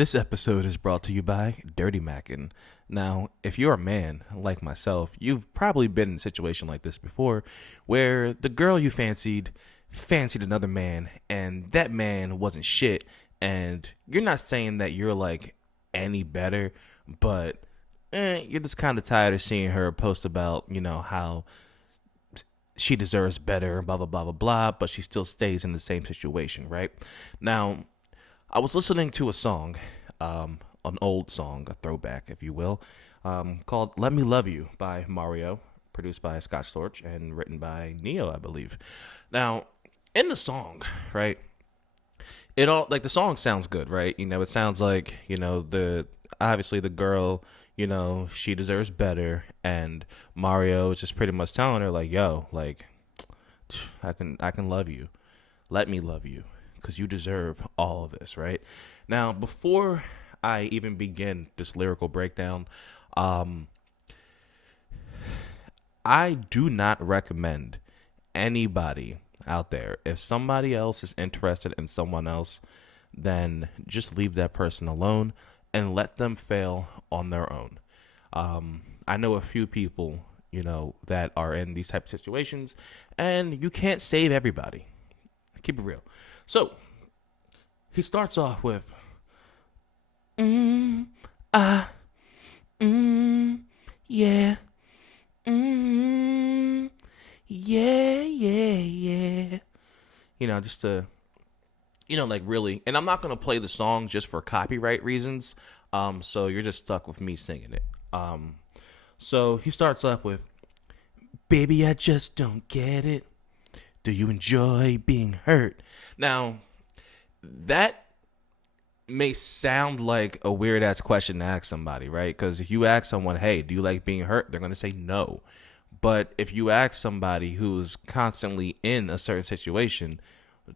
This episode is brought to you by Dirty Mackin. Now, if you're a man like myself, you've probably been in a situation like this before where the girl you fancied another man and that man wasn't shit, and you're not saying that you're like any better, but you're just kind of tired of seeing her post about, how she deserves better, blah, blah, blah, blah, blah, but she still stays in the same situation, right? Now, I was listening to a song, an old song, a throwback, if you will, called Let Me Love You by Mario, produced by Scott Storch and written by Neo, I believe. Now, in the song, right, it all, like, the song sounds good, right? It sounds like, obviously the girl, she deserves better, and Mario is just pretty much telling her, like, yo, like, I can love you. Let me love you, because you deserve all of this, right? Now, before I even begin this lyrical breakdown, I do not recommend anybody out there, if somebody else is interested in someone else, then just leave that person alone and let them fail on their own. I know a few people, that are in these type of situations, and you can't save everybody. Keep it real. So, he starts off with, ah, yeah, yeah, yeah, yeah. Just to, like really, and I'm not going to play the song just for copyright reasons. So you're just stuck with me singing it. So he starts up with, baby, I just don't get it. Do you enjoy being hurt? Now, that may sound like a weird ass question to ask somebody, right? Because if you ask someone, hey, do you like being hurt? They're going to say no. But if you ask somebody who's constantly in a certain situation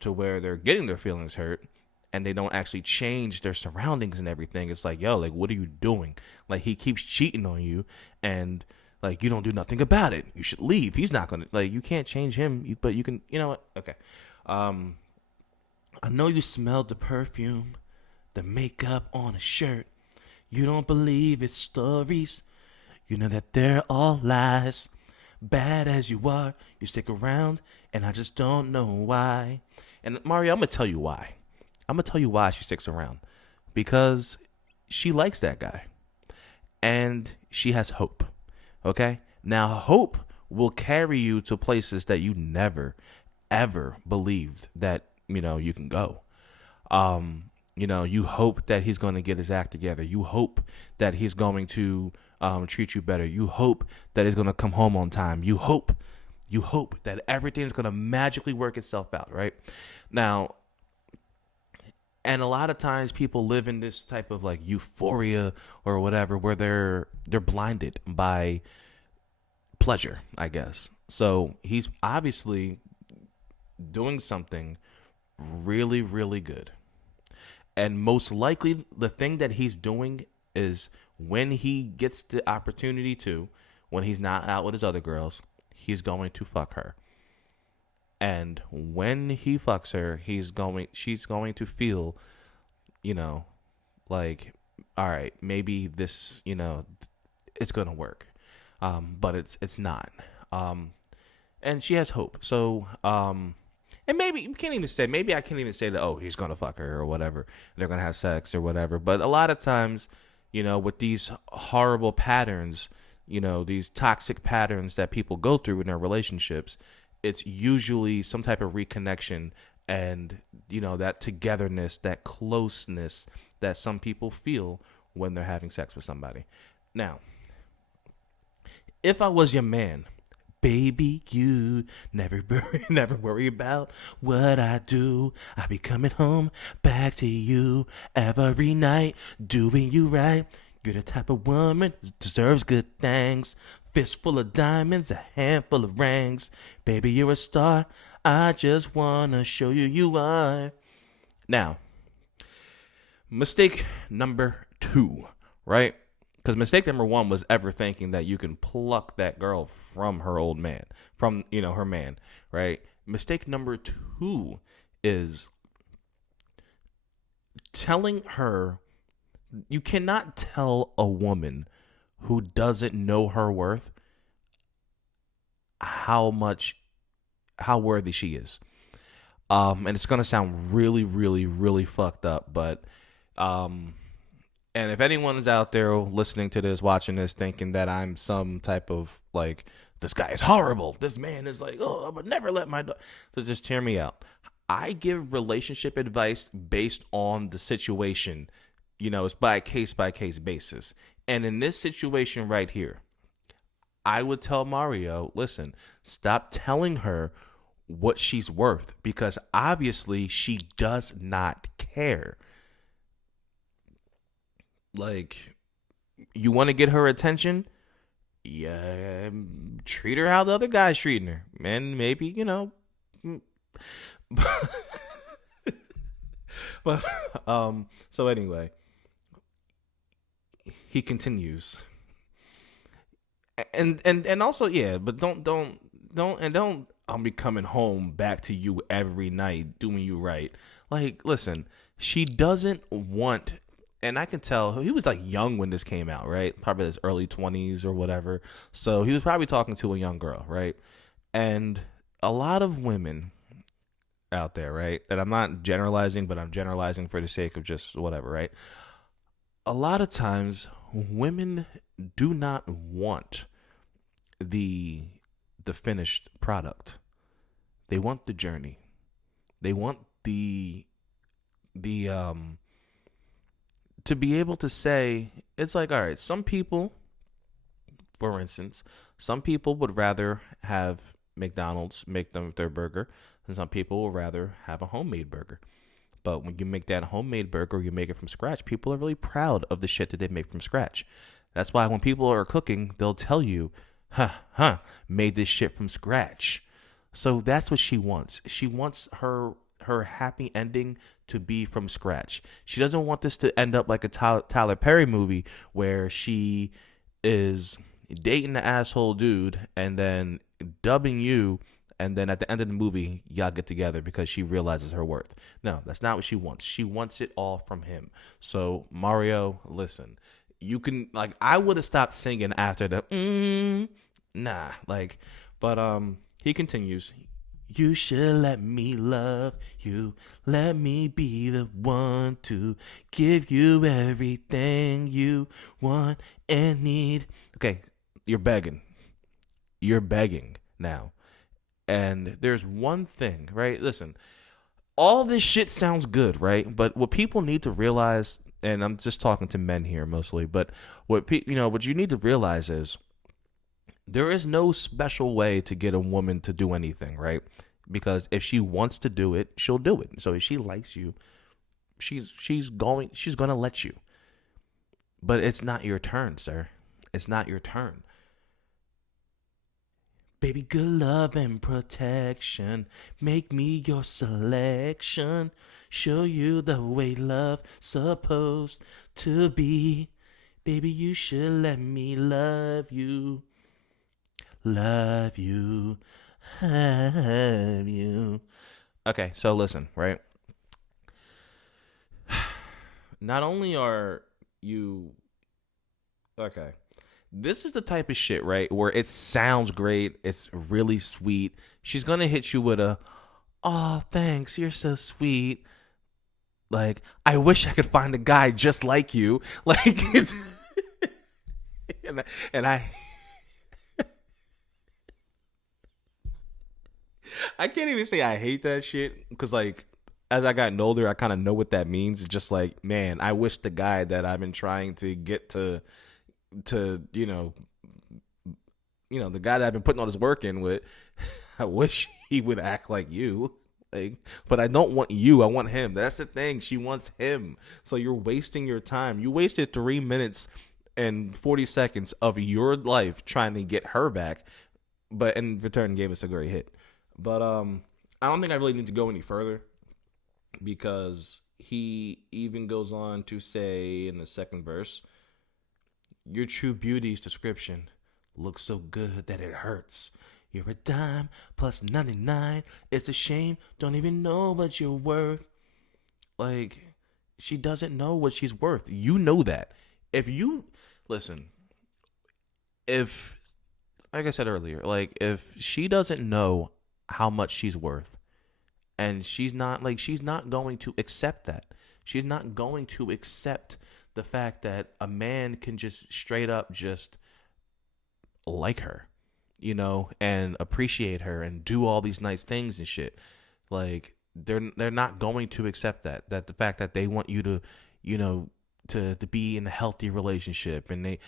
to where they're getting their feelings hurt and they don't actually change their surroundings and everything, it's like, yo, like, what are you doing? Like, he keeps cheating on you and, like, you don't do nothing about it. You should leave. He's not going to, like, you can't change him, but you can, you know what? Okay. I know you smelled the perfume, the makeup on a shirt. You don't believe its stories. You know that they're all lies. Bad as you are, you stick around, and I just don't know why. And Mario, I'm going to tell you why. I'm going to tell you why she sticks around. Because she likes that guy. And she has hope. Okay? Now, hope will carry you to places that you never, ever believed that, you can go. You hope that he's going to get his act together. You hope that he's going to treat you better. You hope that he's going to come home on time. You hope that everything's going to magically work itself out, right? Now, and a lot of times people live in this type of like euphoria or whatever where they're blinded by pleasure, I guess. So he's obviously doing something really, really good. And most likely the thing that he's doing is when he gets the opportunity to, when he's not out with his other girls, he's going to fuck her. And when he fucks her, she's going to feel, like, all right, maybe this, it's going to work. But it's not. And she has hope. So, and maybe you can't even say, maybe I can't even say that, oh, he's going to fuck her or whatever. They're going to have sex or whatever. But a lot of times, with these horrible patterns, these toxic patterns that people go through in their relationships, it's usually some type of reconnection and, that togetherness, that closeness that some people feel when they're having sex with somebody. Now, if I was your man, baby, you never worry about what I do. I be coming home back to you every night, doing you right. You're the type of woman who deserves good things. Fistful of diamonds, a handful of rings. Baby, you're a star. I just wanna show you you are. Now, mistake number 2, right? Because mistake number 1 was ever thinking that you can pluck that girl from her old man, from, her man, right? Mistake number 2 is telling her You cannot tell a woman who doesn't know her worth how much how worthy she is. And it's gonna sound really, really, really fucked up, but um, and if anyone is out there listening to this, watching this, thinking that I'm some type of like, this guy is horrible, this man is like, oh, I would never let my just hear me out. I give relationship advice based on the situation. It's by case basis. And in this situation right here, I would tell Mario, listen, stop telling her what she's worth, because obviously she does not care. Like, you want to get her attention? Yeah, treat her how the other guy's treating her. And maybe, but so anyway, he continues. And also, yeah, but don't I'll be coming home back to you every night doing you right. Like, listen, she doesn't want, and I can tell he was like young when this came out, right? Probably his early 20s or whatever. So he was probably talking to a young girl, right? And a lot of women out there, right? And I'm not generalizing, but I'm generalizing for the sake of just whatever, right? A lot of times women do not want the finished product. They want the journey. They want the to be able to say, it's like, all right, some people, for instance, some people would rather have McDonald's make them their burger, and some people would rather have a homemade burger. But when you make that homemade burger, you make it from scratch, people are really proud of the shit that they make from scratch. That's why when people are cooking, they'll tell you, made this shit from scratch. So that's what she wants. She wants her happy ending to be from scratch. She doesn't want this to end up like a Tyler Perry movie where she is dating the asshole dude and then dubbing you, and then at the end of the movie y'all get together because she realizes her worth. No, that's not what she wants. She wants it all from him. So Mario, listen, you can, like, I would have stopped singing after the nah, like, but he continues. You should let me love you. Let me be the one to give you everything you want and need. Okay, you're begging. You're begging now. And there's one thing, right? Listen, all this shit sounds good, right? But what people need to realize, and I'm just talking to men here mostly, but what what you need to realize is there is no special way to get a woman to do anything, right? Because if she wants to do it, she'll do it. So if she likes you, she's going to let you. But it's not your turn, sir. It's not your turn. Baby, good love and protection. Make me your selection. Show you the way love supposed to be. Baby, you should let me love you. Love you. Have you. Okay, so listen, right? Not only are you. Okay. This is the type of shit, right, where it sounds great, it's really sweet. She's gonna hit you with a, oh, thanks, you're so sweet. Like, I wish I could find a guy just like you. Like, and I can't even say I hate that shit because, like, as I gotten older, I kind of know what that means. It's just like, man, I wish the guy that I've been trying to get to the guy that I've been putting all this work in with, I wish he would act like you. Like, but I don't want you. I want him. That's the thing. She wants him. So you're wasting your time. You wasted 3 minutes and 40 seconds of your life trying to get her back, but in return gave us a great hit. But I don't think I really need to go any further because he even goes on to say in the second verse, your true beauty's description looks so good that it hurts. You're a dime plus 99. It's a shame, don't even know what you're worth. Like, She doesn't know what she's worth. You know that. If you listen, if like I said earlier, like if she doesn't know how much she's worth, and she's not going to accept that. She's not going to accept the fact that a man can just straight up just like her, and appreciate her and do all these nice things and shit. Like they're not going to accept that the fact that they want you to, you know, to be in a healthy relationship, and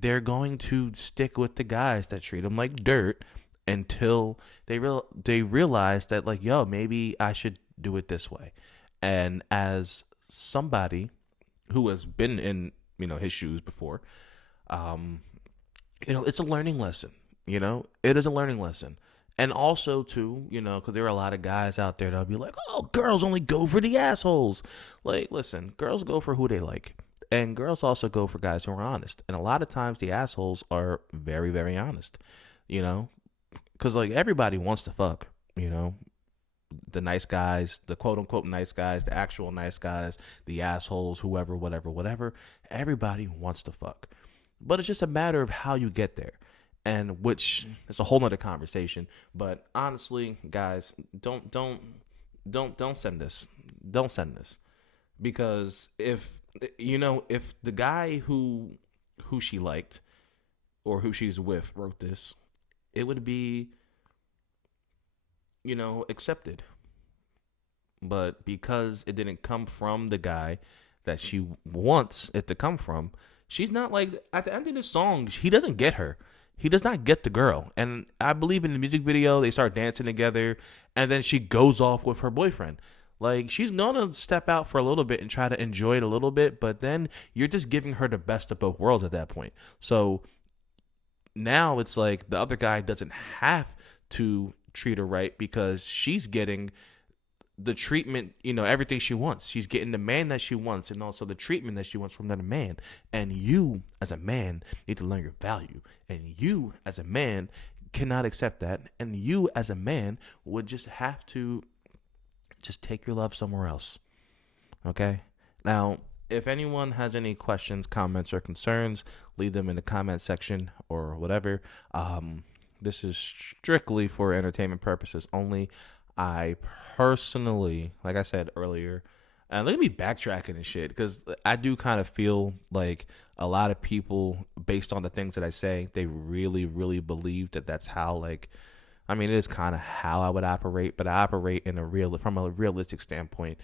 they're going to stick with the guys that treat them like dirt until they realize that, like, yo, maybe I should do it this way. And as somebody who has been in, his shoes before, um it's a learning lesson. It is a learning lesson. And also, too, because there are a lot of guys out there that'll be like, oh, girls only go for the assholes. Like, listen, girls go for who they like. And girls also go for guys who are honest. And a lot of times the assholes are very, very honest, you know? Because, like, everybody wants to fuck, you know? The nice guys, the quote unquote nice guys, the actual nice guys, the assholes, whoever, whatever, whatever. Everybody wants to fuck. But it's just a matter of how you get there. And which is a whole nother conversation. But honestly, guys, don't send this. Don't send this. Because if the guy who she liked or who she's with wrote this, it would be, accepted. But because it didn't come from the guy that she wants it to come from, she's not like, at the end of the song, he doesn't get her. He does not get the girl. And I believe in the music video, they start dancing together, and then she goes off with her boyfriend. Like, she's gonna step out for a little bit and try to enjoy it a little bit, but then you're just giving her the best of both worlds at that point. So now it's like the other guy doesn't have to treat her right because she's getting the treatment, everything she wants. She's getting the man that she wants and also the treatment that she wants from another man. And you, as a man, need to learn your value. And you, as a man, cannot accept that. And you, as a man, would just have to just take your love somewhere else. Okay? Now, if anyone has any questions, comments, or concerns, leave them in the comment section or whatever. This is strictly for entertainment purposes only. I personally, like I said earlier, and look at me backtracking and shit, because I do kind of feel like a lot of people, based on the things that I say, they really, really believe that that's how, like, I mean, it is kind of how I would operate, but I operate from a realistic standpoint.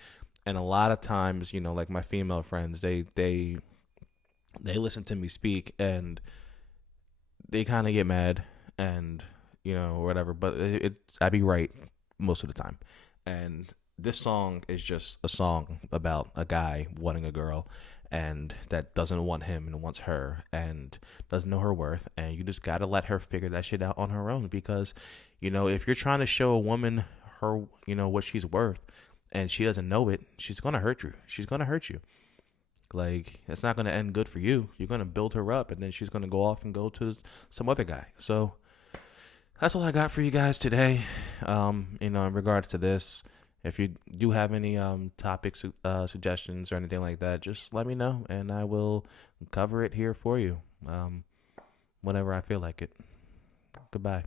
And a lot of times, like my female friends, they listen to me speak and they kind of get mad and, whatever, but I be right most of the time. And this song is just a song about a guy wanting a girl and that doesn't want him and wants her and doesn't know her worth, and you just got to let her figure that shit out on her own, because if you're trying to show a woman her what she's worth and she doesn't know it, she's going to hurt you. Like, it's not going to end good for you. You're going to build her up and then she's going to go off and go to some other guy. So that's all I got for you guys today. In regards to this, if you do have any topics, suggestions, or anything like that, just let me know, and I will cover it here for you whenever I feel like it. Goodbye.